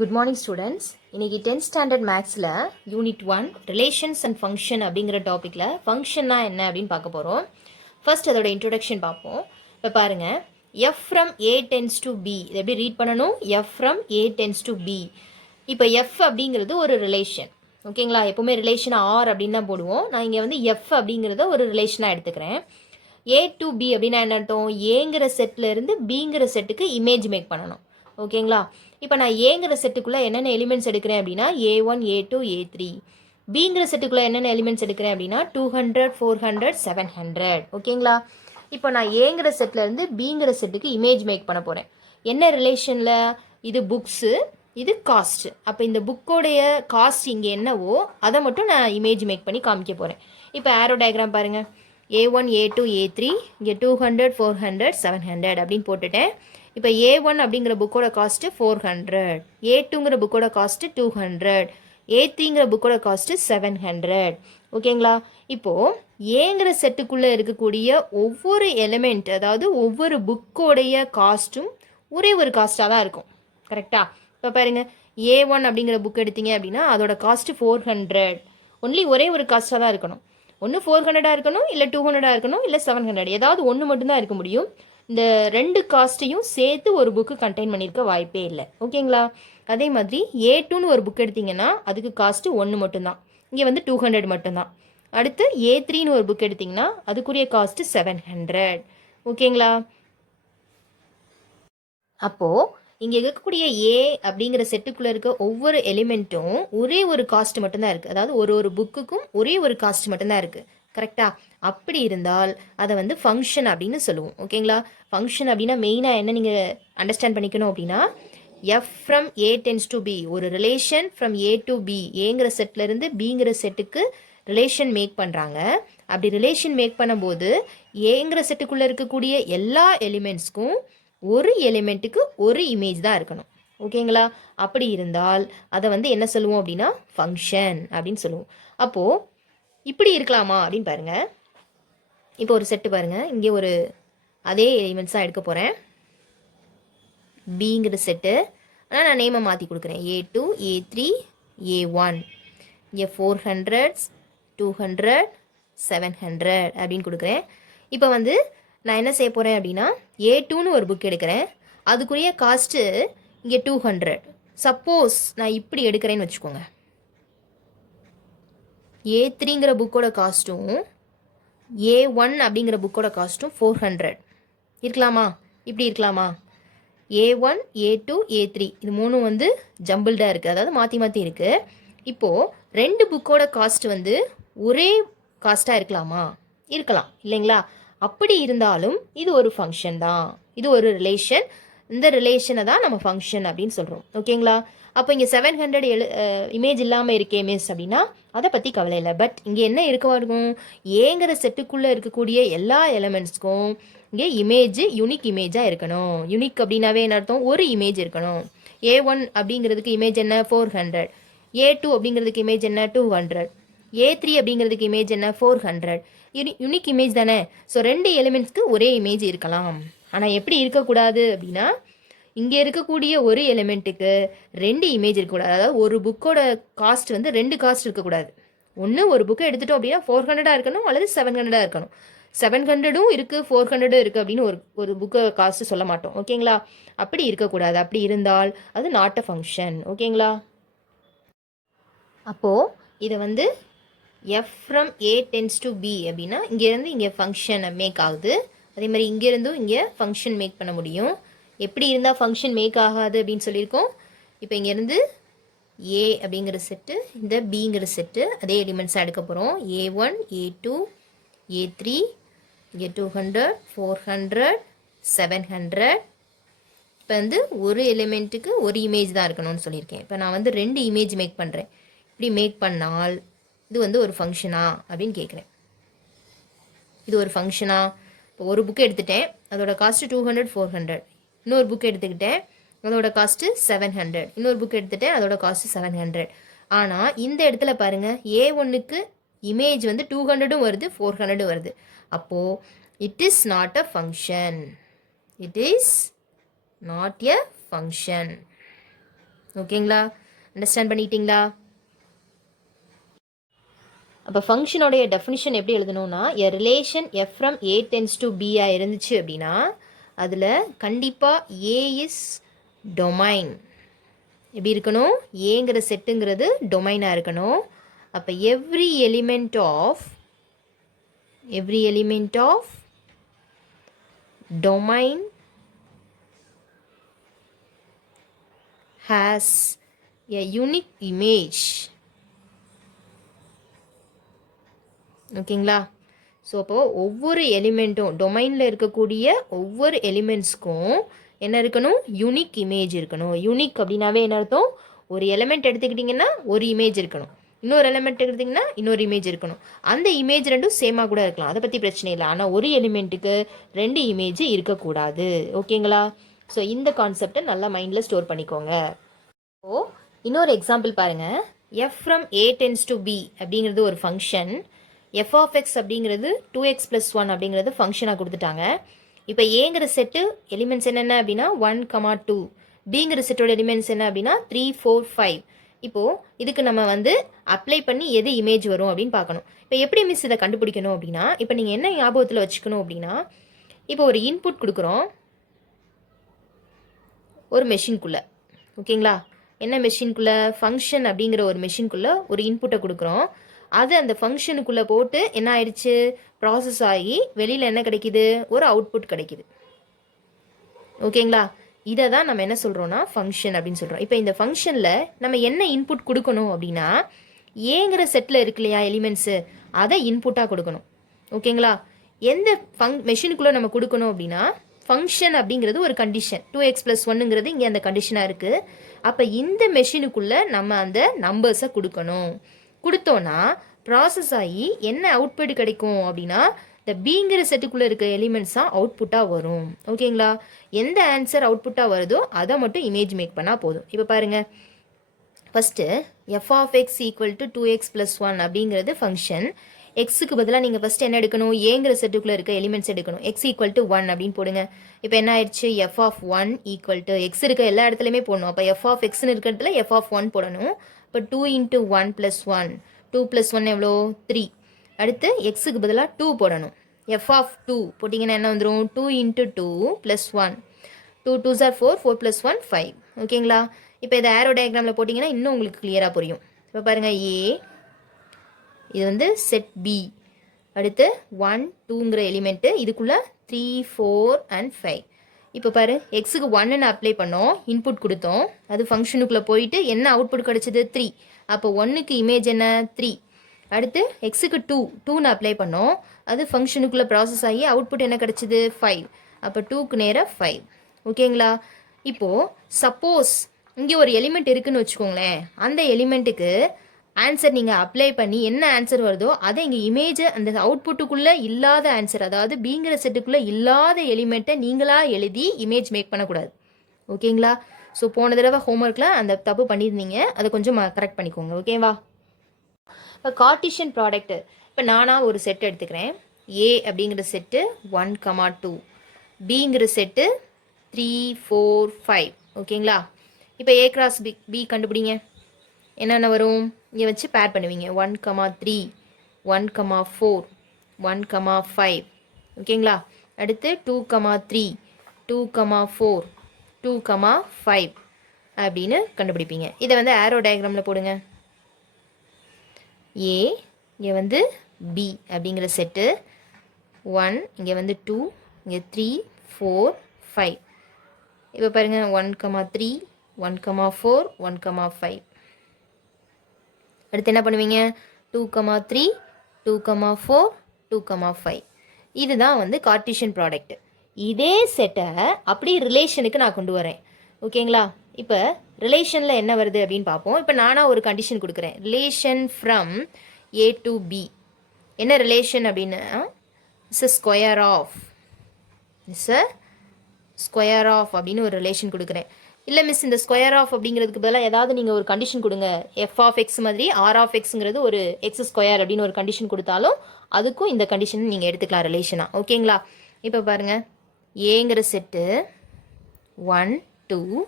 Good morning students. இன்னைக்கு 10th standard மேக்ஸில் unit 1 relations and function அப்படிங்கிற டாப்பிக்கில் ஃபங்க்ஷன்னா என்ன அப்படின்னு பார்க்க போகிறோம். ஃபர்ஸ்ட் அதோட இன்ட்ரொடக்ஷன் பார்ப்போம். இப்போ பாருங்கள், F from A tends to B, இது எப்படி ரீட் பண்ணணும்? F from A tends to B. இப்போ எஃப் அப்படிங்கிறது ஒரு ரிலேஷன், ஓகேங்களா? எப்போவுமே ரிலேஷன் ஆர் அப்படின்னு தான் போடுவோம். நான் இங்கே வந்து எஃப் அப்படிங்கிறத ஒரு ரிலேஷனாக எடுத்துக்கிறேன். ஏ டு பி அப்படின்னா என்ன அர்த்தம்? ஏங்கிற செட்டில் இருந்து பிங்கிற செட்டுக்கு இமேஜ் மேக் பண்ணணும், ஓகேங்களா? இப்போ நான் ஏங்கிற செட்டுக்குள்ளே என்னென்ன எலிமெண்ட்ஸ் எடுக்கிறேன் அப்படின்னா A1 A2 A3. பிங்கிற செட்டுக்குள்ளே என்னென்ன எலிமெண்ட்ஸ் எடுக்கிறேன் அப்படின்னா 200 400 700, ஓகேங்களா? இப்போ நான் ஏங்கிற செட்லேருந்து பிங்கிற செட்டுக்கு இமேஜ் மேக் பண்ண போகிறேன். என்ன ரிலேஷனில்? இது புக்ஸு, இது காஸ்ட். அப்போ இந்த புக்கோடைய காஸ்ட் இங்கே என்னவோ அதை மட்டும் நான் இமேஜ் மேக் பண்ணி காமிக்க போகிறேன். இப்போ ஆரோ டயக்ராம் பாருங்கள். A1 A2 A3, இங்கே 200 400 700 அப்படின்னு போட்டுட்டேன். இப்போ A1 அப்படிங்கிற புக்கோட காஸ்ட்டு 400, A2ங்கிற புக்கோட காஸ்ட்டு 200, A3ங்கிற புக்கோட காஸ்ட்டு 700, ஓகேங்களா? இப்போது ஏங்கிற செட்டுக்குள்ளே இருக்கக்கூடிய ஒவ்வொரு எலிமெண்ட், அதாவது ஒவ்வொரு புக்கோடைய காஸ்ட்டும் ஒரே ஒரு காஸ்ட்டாக தான் இருக்கும், கரெக்டாக? இப்போ பாருங்கள், A1 அப்படிங்கிற புக் எடுத்தீங்க அப்படின்னா அதோட காஸ்ட்டு 400. ஒன்லி ஒரே ஒரு காஸ்ட்டாக தான் இருக்கணும். ஒன்று 400 இருக்கணும், இல்லை 200 இருக்கணும், இல்லை 700, ஏதாவது ஒன்று மட்டும்தான் இருக்க முடியும். இந்த ரெண்டு காஸ்ட்டையும் சேர்த்து ஒரு புக்கு கண்டெயின் பண்ணியிருக்க வாய்ப்பே இல்லை, ஓகேங்களா? அதே மாதிரி A2ன்னு ஒரு புக் எடுத்திங்கன்னா அதுக்கு காஸ்ட்டு 1 மட்டும்தான், இங்கே வந்து 200 மட்டும்தான். அடுத்து A3ன்னு ஒரு புக் எடுத்திங்கன்னா அதுக்குரிய காஸ்ட்டு 700, ஓகேங்களா? அப்போது இங்கே இருக்கக்கூடிய ஏ அப்படிங்கிற செட்டுக்குள்ளே இருக்க ஒவ்வொரு எலிமெண்ட்டும் ஒரே ஒரு காஸ்ட் மட்டும்தான் இருக்குது. அதாவது ஒரு புக்குக்கும் ஒரே ஒரு காஸ்ட் மட்டும்தான் இருக்குது, கரெக்டாக? அப்படி இருந்தால் அதை வந்து ஃபங்க்ஷன் அப்படின்னு சொல்லுவோம், ஓகேங்களா? ஃபங்க்ஷன் அப்படின்னா மெயினாக என்ன நீங்கள் அண்டர்ஸ்டாண்ட் பண்ணிக்கணும் அப்படின்னா, F from A tends to B, ஒரு relation from A to B, ஏங்கிற செட்லேருந்து பிங்கிற செட்டுக்கு ரிலேஷன் மேக் பண்ணுறாங்க. அப்படி ரிலேஷன் மேக் பண்ணும்போது ஏங்கிற செட்டுக்குள்ளே இருக்கக்கூடிய எல்லா எலிமெண்ட்ஸ்க்கும் ஒரு எலிமெண்ட்டுக்கு ஒரு இமேஜ் தான் இருக்கணும், ஓகேங்களா? அப்படி இருந்தால் அதை வந்து என்ன சொல்லுவோம் அப்படின்னா ஃபங்க்ஷன் அப்படின்னு சொல்லுவோம். அப்போது இப்படி இருக்கலாமா அப்படின்னு பாருங்கள். இப்போ ஒரு செட்டு பாருங்கள், இங்கே ஒரு அதே எலிமெண்ட்ஸாக எடுக்க போகிறேன், பிங்கிற செட்டு. ஆனால் நான் நேமை மாற்றி கொடுக்குறேன், A2 A3 A1. இங்கே 400 200 700 அப்படின்னு கொடுக்குறேன். இப்போ வந்து நான் என்ன செய்ய போகிறேன் அப்படின்னா, A2ன்னு ஒரு புக் எடுக்கிறேன், அதுக்குரிய காஸ்ட்டு இங்கே 200. சப்போஸ் நான் இப்படி எடுக்கிறேன்னு வச்சுக்கோங்க, A3ங்கிற புக்கோட காஸ்ட்டும் A1 அப்படிங்கிற புக்கோட காஸ்ட்டும் 400 இருக்கலாமா? இப்படி இருக்கலாமா? A1 A2 A3 இது மூணும் வந்து ஜம்பிள்டாக இருக்குது, அதாவது மாற்றி மாற்றி இருக்குது. இப்போது ரெண்டு புக்கோட காஸ்ட் வந்து ஒரே காஸ்ட்டாக இருக்கலாமா? இருக்கலாம், இல்லைங்களா? அப்படி இருந்தாலும் இது ஒரு ஃபங்க்ஷன் தான், இது ஒரு ரிலேஷன். இந்த ரிலேஷனை தான் நம்ம ஃபங்க்ஷன் அப்படின்னு சொல்கிறோம், ஓகேங்களா? அப்போ இங்கே 700 இமேஜ் இல்லாமல் இருக்கே மிஸ் அப்படின்னா அதை பற்றி கவலை இல்லை. பட் இங்கே என்ன இருக்கவா இருக்கும்? ஏங்கிற செட்டுக்குள்ளே இருக்கக்கூடிய எல்லா எலிமெண்ட்ஸ்க்கும் இங்கே இமேஜ் யூனிக் இமேஜாக இருக்கணும். யூனிக் அப்படின்னாவே என்ன அர்த்தம்? ஒரு இமேஜ் இருக்கணும். A1 அப்படிங்கிறதுக்கு இமேஜ் என்ன? 400. A2 அப்படிங்கிறதுக்கு இமேஜ் என்ன? 200. A3 அப்படிங்கிறதுக்கு இமேஜ் என்ன? 400. யூனிக் இமேஜ் தானே. ஸோ ரெண்டு எலிமெண்ட்ஸ்க்கு ஒரே இமேஜ் இருக்கலாம். ஆனால் எப்படி இருக்கக்கூடாது அப்படின்னா, இங்கே இருக்கக்கூடிய ஒரு எலிமெண்ட்டுக்கு ரெண்டு இமேஜ் இருக்கக்கூடாது. அதாவது ஒரு புக்கோட காஸ்ட் வந்து ரெண்டு காஸ்ட் இருக்கக்கூடாது. ஒன்று ஒரு புக்கை எடுத்துட்டோம் அப்படின்னா 400 இருக்கணும், அல்லது 700 இருக்கணும். 700 இருக்குது 400 இருக்குது அப்படின்னு ஒரு புக்கை காஸ்ட்டு சொல்ல மாட்டோம், ஓகேங்களா? அப்படி இருக்கக்கூடாது. அப்படி இருந்தால் அது நாட் அ ஃபங்க்ஷன், ஓகேங்களா? அப்போது இதை வந்து F from A tends to B அப்படின்னா இங்கேருந்து இங்கே ஃபங்க்ஷன் மேக் ஆகுது. அதே மாதிரி இங்கேருந்தும் இங்கே ஃபங்க்ஷன் மேக் பண்ண முடியும். எப்படி இருந்தால் ஃபங்க்ஷன் மேக் ஆகாது அப்படின்னு சொல்லியிருக்கோம். இப்போ இங்கேருந்து ஏ அப்படிங்கிற செட்டு, இந்த பிங்கிற செட்டு அதே எலிமெண்ட்ஸாக எடுக்க போகிறோம். A1 A2 A3, இங்கே 200 400 700. இப்போ வந்து ஒரு எலிமெண்ட்டுக்கு ஒரு இமேஜ் தான் இருக்கணும்னு சொல்லியிருக்கேன். இப்போ நான் வந்து ரெண்டு இமேஜ் மேக் பண்ணுறேன். இப்படி மேக் பண்ணால் இது வந்து ஒரு ஃபங்க்ஷனா அப்படின்னு கேட்குறேன். இது ஒரு ஃபங்க்ஷனா? இப்போ ஒரு புக்கு எடுத்துட்டேன், அதோட காஸ்ட்டு 200 400. இன்னொரு புக் எடுத்துக்கிட்டேன், அதோட காஸ்ட்டு 700. இன்னொரு புக் எடுத்துகிட்டேன், அதோட காஸ்ட்டு 700. ஆனால் இந்த இடத்துல பாருங்கள், A1க்கு இமேஜ் வந்து 200 வருது 400 வருது. அப்போது it is not a function. It is not a function. ஓகேங்களா, அண்டர்ஸ்டாண்ட் பண்ணிட்டீங்களா? அப்போ ஃபங்க்ஷனோடைய டெஃபினிஷன் எப்படி எழுதணும்னா, a relation F from A tends to B இருந்துச்சு அப்படின்னா அதில் கண்டிப்பாக ஏ இஸ் டொமைன். எப்படி இருக்கணும், ஏங்கிற செட்டுங்கிறது டொமைனாக இருக்கணும். அப்போ every element of domain has a unique image. ஓகேங்களா? ஸோ அப்போது ஒவ்வொரு எலிமெண்ட்டும் டொமைனில் இருக்கக்கூடிய ஒவ்வொரு எலிமெண்ட்ஸ்க்கும் என்ன இருக்கணும், யூனிக் இமேஜ் இருக்கணும். யூனிக் அப்படின்னாவே என்ன அர்த்தம், ஒரு எலிமெண்ட் எடுத்துக்கிட்டிங்கன்னா ஒரு இமேஜ் இருக்கணும், இன்னொரு எலிமெண்ட் எடுத்திங்கன்னா இன்னொரு இமேஜ் இருக்கணும். அந்த இமேஜ் ரெண்டும் சேமாக கூட இருக்கலாம், அதை பற்றி பிரச்சனை இல்லை. ஆனால் ஒரு எலிமெண்ட்டுக்கு 2 இமேஜ் இருக்கக்கூடாது. ஓகேங்களா? ஸோ இந்த கான்செப்டை நல்லா மைண்டில் ஸ்டோர் பண்ணிக்கோங்க. ஸோ இன்னொரு எக்ஸாம்பிள் பாருங்கள். F from A tends to B அப்படிங்கிறது ஒரு ஃபங்க்ஷன். எஃப் ஆஃப் எக்ஸ் அப்படிங்கிறது 2x + 1 அப்படிங்கிறது ஃபங்க்ஷனாக கொடுத்துட்டாங்க. இப்போ ஏங்கிற செட்டு எலிமெண்ட்ஸ் என்னென்ன அப்படின்னா 1, 2. பிங்கிற செட்டோட எலிமெண்ட்ஸ் என்ன அப்படின்னா 3, 4, 5. இப்போது இதுக்கு நம்ம வந்து அப்ளை பண்ணி எது இமேஜ் வரும் அப்படின்னு பார்க்கணும். இப்போ எப்படி மிஸ் இதை கண்டுபிடிக்கணும் அப்படின்னா, இப்போ நீங்கள் என்ன ஞாபகத்தில் வச்சுக்கணும் அப்படின்னா, இப்போ ஒரு இன்புட் கொடுக்குறோம் ஒரு மெஷின்குள்ளே. ஓகேங்களா? என்ன மெஷின்குள்ளே, ஃபங்க்ஷன் அப்படிங்கிற ஒரு மெஷின்குள்ளே ஒரு இன்புட்டை கொடுக்குறோம். அது அந்த ஃபங்க்ஷனுக்குள்ளே போட்டு என்ன ஆயிடுச்சு, ப்ராசஸ் ஆகி வெளியில் என்ன கிடைக்கிது, ஒரு அவுட்புட் கிடைக்கிது. ஓகேங்களா? இதை தான் நம்ம என்ன சொல்கிறோன்னா ஃபங்க்ஷன் அப்படின்னு சொல்கிறோம். இப்போ இந்த ஃபங்க்ஷனில் நம்ம என்ன இன்புட் கொடுக்கணும் அப்படின்னா, ஏங்கிற செட்டில் இருக்கு இல்லையா எலிமெண்ட்ஸு, அதை இன்புட்டாக கொடுக்கணும். ஓகேங்களா? எந்த மெஷினுக்குள்ளே நம்ம கொடுக்கணும் அப்படின்னா, ஃபங்க்ஷன் அப்படிங்கிறது ஒரு கண்டிஷன், 2x + 1ங்கிறது இங்கே அந்த கண்டிஷனாக இருக்குது. அப்போ இந்த மெஷினுக்குள்ளே நம்ம அந்த நம்பர்ஸை கொடுக்கணும். கொடுத்தோன்னா ப்ராசஸ் ஆகி என்ன அவுட்புட் கிடைக்கும் அப்படின்னா, இந்த பிங்கிற செட்டுக்குள்ளே இருக்க எலிமெண்ட்ஸ் தான் அவுட்புட்டாக வரும். ஓகேங்களா? எந்த ஆன்சர் அவுட்புட்டாக வருதோ அதை மட்டும் இமேஜ் மேக் பண்ணால் போதும். இப்போ பாருங்கள், first F of X equal to 2x + 1 அப்படிங்கிறது ஃபங்க்ஷன். எக்ஸுக்கு பதிலாக நீங்கள் ஃபஸ்ட்டு என்ன எடுக்கணும், ஏங்கிற செட்டுக்குள்ளே இருக்க எலிமெண்ட்ஸ் எடுக்கணும். எக்ஸ் ஈக்குவல் டு 1 அப்படின்னு போடுங்க. இப்போ என்ன ஆயிடுச்சு, F of 1 equal to X இருக்க எல்லா இடத்துலையுமே போடணும். அப்போ எஃப் ஆஃப் எக்ஸ்னு இருக்கிறதுல எஃப் ஆஃப் 1 போடணும். இப்போ 2 × 1 + 1, 2 + 1 எவ்வளோ, 3. அடுத்து எக்ஸுக்கு பதிலாக 2 போடணும். எஃப் ஆஃப் 2 போட்டிங்கன்னா என்ன வந்துடும், 2 × 2 + 1, 2 2s are 4, 4 + 1 5. ஓகேங்களா? இப்போ இதை ஆரோ டயக்ராமில் போட்டிங்கன்னா இன்னும் உங்களுக்கு கிளியராக புரியும். இப்போ பாருங்கள், ஏ இது வந்து செட் பி, அடுத்து 1, 2ங்கிற எலிமெண்ட்டு, இதுக்குள்ளே 3, 4 and 5. இப்போ பாரு, எக்ஸுக்கு 1ன்னு அப்ளை பண்ணோம், இன்புட் கொடுத்தோம், அது ஃபங்க்ஷனுக்குள்ளே போயிட்டு என்ன அவுட்புட் கிடச்சிது, 3. அப்போ 1க்கு இமேஜ் என்ன, 3. அடுத்து எக்ஸுக்கு 2ன்னு அப்ளை பண்ணோம், அது ஃபங்க்ஷனுக்குள்ளே ப்ராசஸ் ஆகி அவுட்புட் என்ன கிடச்சிது, 5. அப்போ 2க்கு நேராக 5. ஓகேங்களா? இப்போது சப்போஸ் இங்கே ஒரு எலிமெண்ட் இருக்குதுன்னு வச்சுக்கோங்களேன், அந்த எலிமெண்ட்டுக்கு ஆன்சர் நீங்கள் அப்ளை பண்ணி என்ன ஆன்சர் வருதோ அதை இங்கே இமேஜை அந்த அவுட்புட்டுக்குள்ளே இல்லாத ஆன்சர், அதாவது பிங்கிற செட்டுக்குள்ளே இல்லாத எலிமெண்ட்டை நீங்களாக எழுதி இமேஜ் மேக் பண்ணக்கூடாது. ஓகேங்களா? ஸோ போன தடவை ஹோம்ஒர்க்கில் அந்த தப்பு பண்ணியிருந்தீங்க, அதை கொஞ்சம் கரெக்ட் பண்ணிக்கோங்க. ஓகேவா? இப்போ கார்ட்டீசியன் ப்ராடக்ட்டு, இப்போ நானாக ஒரு செட் எடுத்துக்கிறேன். ஏ அப்படிங்கிற செட்டு 1, 2, பிங்கிற செட்டு 3, 4, 5. ஓகேங்களா? இப்போ ஏ கிராஸ் பி கண்டுபிடிங்க. என்னென்ன வரும், இங்கே வச்சு பேர் பண்ணுவீங்க. 1, 3, 1, 4, 1, 5. ஓகேங்களா? அடுத்து 2, 3, 2, 4, 2, 5 அப்படின்னு கண்டுபிடிப்பீங்க. இதை வந்து ஆரோ டயக்ராமில் போடுங்க. ஏ, இங்கே வந்து பி அப்படிங்கிற செட்டு 1, இங்கே வந்து 2, இங்கே 3, 4, 5. இப்போ பாருங்கள், 1, 3, 1, 4, 1, 5. அடுத்து என்ன பண்ணுவீங்க, 2, 3, 2, 4, 2, 5. இதுதான் வந்து கார்ட்டீசியன் ப்ராடக்ட். இதே செட்டை அப்படி ரிலேஷனுக்கு நான் கொண்டு வரேன். ஓகேங்களா? இப்போ ரிலேஷனில் என்ன வருது அப்படின்னு பார்ப்போம். இப்போ நானாக ஒரு கண்டிஷன் கொடுக்குறேன், relation from A to B. என்ன ரிலேஷன் அப்படின்னா, இட்ஸ் அ ஸ்கொயர் ஆஃப், அப்படின்னு ஒரு ரிலேஷன் கொடுக்குறேன். இல்லை மிஸ், இந்த ஸ்கொயர் ஆஃப் அப்படிங்கிறதுக்கு பதிலாக ஏதாவது நீங்கள் ஒரு கண்டிஷன் கொடுங்க, எஃப் ஆஃப் எக்ஸ் மாதிரி ஆர் ஆஃப் எக்ஸுங்கிறது ஒரு எக்ஸ் ஸ்கொயர் அப்படின்னு ஒரு கண்டிஷன் கொடுத்தாலும் அதுக்கும் இந்த கண்டிஷன் நீங்கள் எடுத்துக்கலாம் ரிலேஷனாக. ஓகேங்களா? இப்போ பாருங்கள், ஏங்கிற செட்டு 1, 2,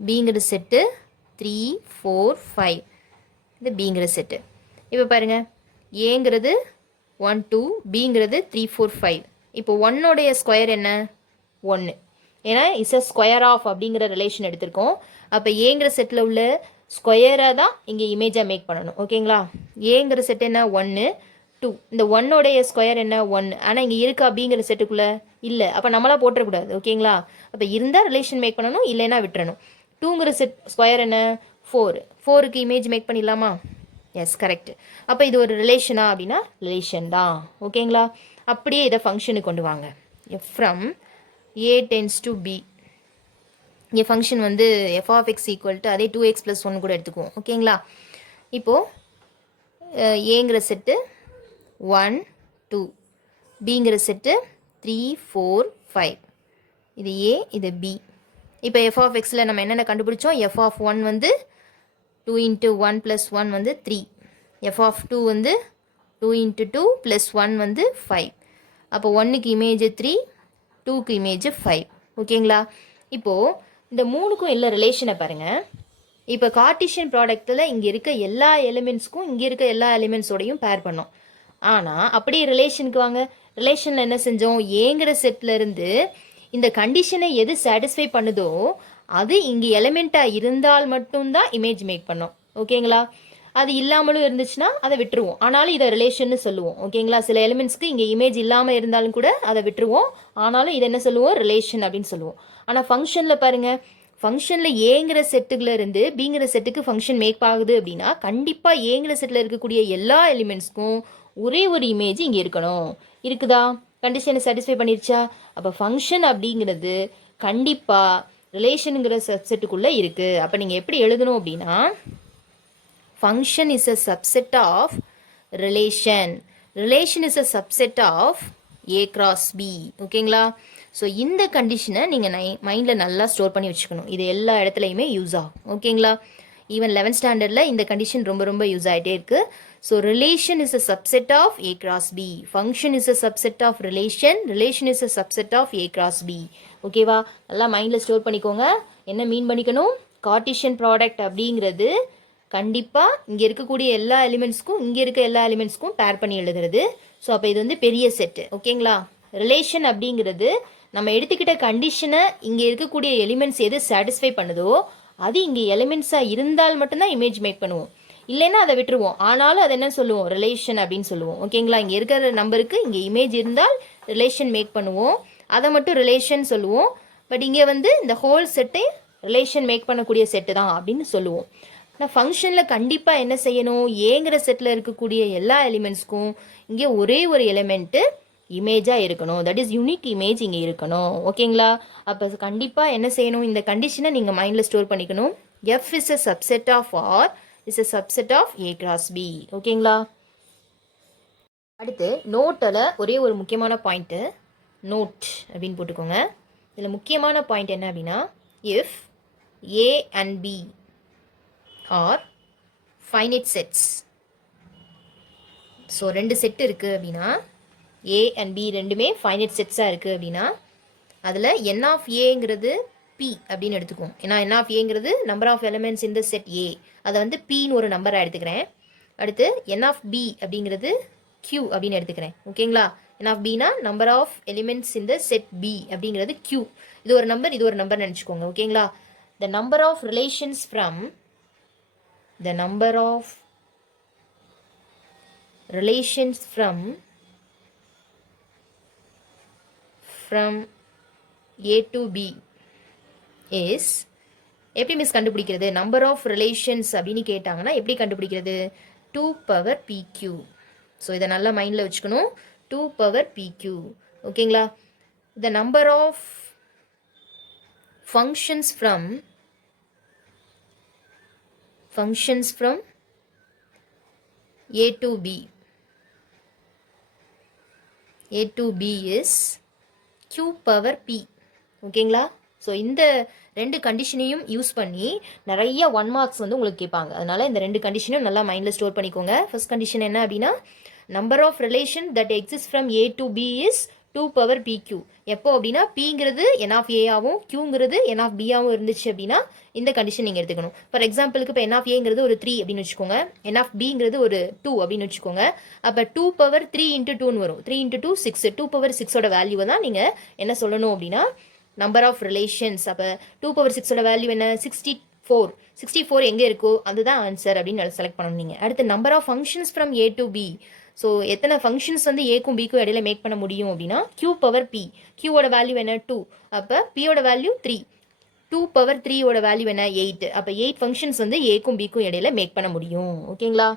பிங்கிற செட்டு 3 4 5. இது பிங்கிற செட்டு. இப்போ பாருங்கள், ஏங்கிறது 1 2, பிங்கிறது 3 4 5. இப்போ 1உடைய ஸ்கொயர் என்ன? 1. ஏன்னா இஸ் அ ஸ்கொயர் ஆஃப் அப்படிங்கிற ரிலேஷன் எடுத்திருக்கோம். அப்போ ஏங்கிற செட்டில் உள்ள ஸ்கொயராக தான் இங்கே இமேஜாக மேக் பண்ணணும். ஓகேங்களா? ஏங்கிற செட் என்ன? 1 2. இந்த 1உடைய ஸ்கொயர் என்ன? 1. ஆனால் இங்கே இருக்கா பிங்கிற செட்டுக்குள்ளே? இல்லை. அப்போ நம்மளாக போட்டுறக்கூடாது. ஓகேங்களா? அப்போ இருந்தால் ரிலேஷன் மேக் பண்ணணும், இல்லைன்னா விட்டுறணும். 2ங்கிற செட் ஸ்கொயர் என்ன? 4. 4க்கு இமேஜ் மேக் பண்ணிடலாமா? Yes, correct. அப்போ இது ஒரு ரிலேஷனா அப்படின்னா ரிலேஷன் தான். ஓகேங்களா? அப்படியே இதை ஃபங்க்ஷனுக்கு கொண்டு வாங்க. From A tends to B. இங்கே ஃபங்க்ஷன் வந்து F of X equal to அதே 2x + 1 கூட எடுத்துக்குவோம். ஓகேங்களா? இப்போது ஏங்கிற செட்டு 1 2, பிங்கிற செட்டு 3 4 5. இது ஏ, இது பி. இப்போ எஃப் ஆஃப் எக்ஸில் நம்ம என்னென்ன கண்டுபிடிச்சோம்? எஃப் ஆஃப் 1 வந்து 2 × 1 + 1 வந்து 3. எஃப் ஆஃப் 2 வந்து 2 × 2 + 1 வந்து 5. அப்போ 1க்கு இமேஜ் 3, 2க்கு இமேஜ் 5. ஓகேங்களா? இப்போது இந்த 3க்கும் எல்லா ரிலேஷனை பாருங்கள். இப்போ கார்ட்டீசியன் ப்ராடக்ட்டில் இங்கே இருக்க எல்லா எலிமெண்ட்ஸ்க்கும் இங்கே இருக்க எல்லா எலிமெண்ட்ஸோடையும் பேர் பண்ணோம். ஆனால் அப்படியே ரிலேஷனுக்கு வாங்க. ரிலேஷனில் என்ன செஞ்சோம்? ஏங்கிற செட்லேருந்து இந்த கண்டிஷனை எது சாட்டிஸ்ஃபை பண்ணுதோ அது இங்கே எலிமெண்ட்டாக இருந்தால் மட்டும்தான் இமேஜ் மேக் பண்ணோம். ஓகேங்களா? அது இல்லாமலும் இருந்துச்சுன்னா அதை விட்டுருவோம். ஆனாலும் இதை ரிலேஷன்னு சொல்லுவோம். ஓகேங்களா? சில எலிமெண்ட்ஸ்க்கு இங்கே இமேஜ் இல்லாமல் இருந்தாலும் கூட அதை விட்டுருவோம். ஆனாலும் இதை என்ன சொல்லுவோம்? ரிலேஷன் அப்படின்னு சொல்லுவோம். ஆனால் ஃபங்க்ஷனில் பாருங்கள், ஃபங்க்ஷனில் ஏங்கிற செட்டுலேருந்து பிங்கிற செட்டுக்கு ஃபங்க்ஷன் மேக் ஆகுது அப்படின்னா கண்டிப்பாக ஏங்கிற செட்டில் இருக்கக்கூடிய எல்லா எலிமெண்ட்ஸ்க்கும் ஒரே ஒரு இமேஜ் இங்கே இருக்கணும். இருக்குதா? கண்டிஷனை சாட்டிஸ்ஃபை பண்ணிருச்சா? அப்போ ஃபங்க்ஷன் அப்படிங்கிறது கண்டிப்பாக ரிலேஷனுங்கிற சப்செட்டுக்குள்ளே இருக்குது. அப்போ நீங்கள் எப்படி எழுதணும் அப்படின்னா, function is a subset of relation. Relation is a subset of A cross B. ஓகேங்களா? ஸோ இந்த கண்டிஷனை நீங்கள் மைண்டில் நல்லா ஸ்டோர் பண்ணி வச்சுக்கணும். இது எல்லா இடத்துலையுமே யூஸ் ஆகும். ஓகேங்களா? ஈவன் 11th ஸ்டாண்டர்டில் இந்த கண்டிஷன் ரொம்ப ரொம்ப யூஸ் ஆகிட்டே இருக்குது. So relation is a subset of A cross B. Function is a subset of relation. Relation is a subset of A cross B. ஓகேவா? நல்லா மைண்டில் ஸ்டோர் பண்ணிக்கோங்க. என்ன மீன் பண்ணிக்கணும்? கார்ட்டீசியன் ப்ராடக்ட் அப்படிங்கிறது கண்டிப்பாக இங்கே இருக்கக்கூடிய எல்லா எலிமெண்ட்ஸ்க்கும் இங்கே இருக்க எல்லா எலிமெண்ட்ஸ்க்கும் பேர் பண்ணி எழுதுறது. ஸோ அப்போ இது வந்து பெரிய செட்டு. ஓகேங்களா? ரிலேஷன் அப்படிங்கிறது நம்ம எடுத்துக்கிட்ட கண்டிஷனை இங்கே இருக்கக்கூடிய எலிமெண்ட்ஸ் எது சாட்டிஸ்ஃபை பண்ணுதோ அது இங்கே எலிமெண்ட்ஸாக இருந்தால் மட்டும்தான் இமேஜ் மேக் பண்ணுவோம். இல்லைன்னா அதை விட்டுருவோம். ஆனாலும் அதை என்ன சொல்லுவோம்? ரிலேஷன் அப்படின்னு சொல்லுவோம். ஓகேங்களா? இங்கே இருக்கிற நம்பருக்கு இங்கே இமேஜ் இருந்தால் ரிலேஷன் மேக் பண்ணுவோம். அதை மட்டும் ரிலேஷன் சொல்லுவோம். பட் இங்கே வந்து இந்த ஹோல் செட்டை ரிலேஷன் மேக் பண்ணக்கூடிய செட்டு தான் அப்படின்னு சொல்லுவோம். ஆனால் ஃபங்க்ஷனில் கண்டிப்பாக என்ன செய்யணும்? ஏங்கிற செட்டில் இருக்கக்கூடிய எல்லா எலிமெண்ட்ஸ்க்கும் இங்கே ஒரே ஒரு எலிமெண்ட்டு இமேஜாக இருக்கணும். தட் இஸ் யூனிக் இமேஜ் இங்கே இருக்கணும். ஓகேங்களா? அப்போ கண்டிப்பாக என்ன செய்யணும்? இந்த கண்டிஷனை நீங்கள் மைண்டில் ஸ்டோர் பண்ணிக்கணும். F is a subset of R is a subset of A cross B. ஓகேங்களா? அடுத்து நோட்டில் ஒரே ஒரு முக்கியமான பாயிண்ட்டு நோட் அப்படின்னு போட்டுக்கோங்க. இதில் முக்கியமான பாயிண்ட் என்ன அப்படின்னா, if A and B are finite sets. So 2 set இருக்குது அப்படின்னா, ஏ அண்ட் பி ரெண்டுமே ஃபைனைட் செட்ஸாக இருக்குது அப்படின்னா அதில் என் ஆஃப் ஏங்கிறது பி அப்படின்னு எடுத்துக்குவோம். ஏன்னா என் ஆஃப் ஏங்கிறது நம்பர் ஆஃப் எலிமெண்ட்ஸ் இந்த செட் ஏ. அதை வந்து பின்னு ஒரு நம்பராக எடுத்துக்கிறேன். அடுத்து என் ஆஃப் பி அப்படிங்கிறது கியூ அப்படின்னு எடுத்துக்கிறேன். ஓகேங்களா? என் ஆஃப் பினா நம்பர் ஆஃப் எலிமெண்ட்ஸ் இந்த செட் பி அப்படிங்கிறது கியூ. இது ஒரு நம்பர், இது ஒரு நம்பர் நினச்சிக்கோங்க. ஓகேங்களா? The number of relations from A to B is எப்படி மிஸ் கண்டுபிடிக்கிறது? நம்பர் ஆஃப் ரிலேஷன்ஸ் அப்படின்னு கேட்டாங்கன்னா எப்படி கண்டுபிடிக்கிறது? 2 power PQ. ஸோ இதை நல்லா மைண்டில் வச்சுக்கணும். 2 power PQ. ஓகேங்களா? த நம்பர் ஆஃப் ஃபங்க்ஷன்ஸ் ஃப்ரம் A to B is Q power P. ஓகேங்களா? ஸோ இந்த 2 கண்டிஷனையும் யூஸ் பண்ணி நிறைய 1 மார்க்ஸ் வந்து உங்களுக்கு கேட்பாங்க. அதனால் இந்த 2 கண்டிஷனையும் நல்லா மைண்டில் ஸ்டோர் பண்ணிக்கோங்க. ஃபர்ஸ்ட் கண்டிஷன் என்ன அப்படின்னா, number of relation that exist from A to B is 2 power PQ. எப்போ அப்படின்னா Pங்கிறது N ஆஃப் ஏஆவும் Qங்கிறது N ஆஃப் பியாவும் இருந்துச்சு அப்படின்னா இந்த கண்டிஷன் நீங்கள் எடுத்துக்கணும். ஃபார் எக்ஸாம்பிளுக்கு இப்போ N ஆஃப் ஏங்கிறது ஒரு 3 அப்படின்னு வச்சுக்கோங்க, N ஆஃப் பிங்கிறது ஒரு 2 அப்படின்னு வச்சுக்கோங்க. அப்போ 2 பவர் 3 இன்ட்டு 2ன்னு வரும். 3 இன்ட்டு 2 6. 2 பவர் 6ஓட வேல்யூவை தான் நீங்கள் என்ன சொல்லணும் அப்படின்னா நம்பர் ஆஃப் ரிலேஷன்ஸ். அப்போ 2 பவர் 6ஓட வேல்யூ என்ன 64. 64 எங்கே இருக்கோ அதுதான் ஆன்சர் அப்படின்னு செலக்ட் பண்ணணும் நீங்கள். அடுத்து number of functions from A to B. So எத்தனை ஃபங்க்ஷன்ஸ் வந்து ஏக்கும் பிக்கும் இடையில மேக் பண்ண முடியும் அப்படின்னா Q பவர் P. Qவோட வேல்யூ என்ன 2. அப்போ Pயோட வேல்யூ 3. 2 பவர் 3ஓட வேல்யூ என்ன 8. அப்போ 8 ஃபங்க்ஷன்ஸ் வந்து ஏக்கும் பிக்கும் இடையில மேக் பண்ண முடியும். ஓகேங்களா?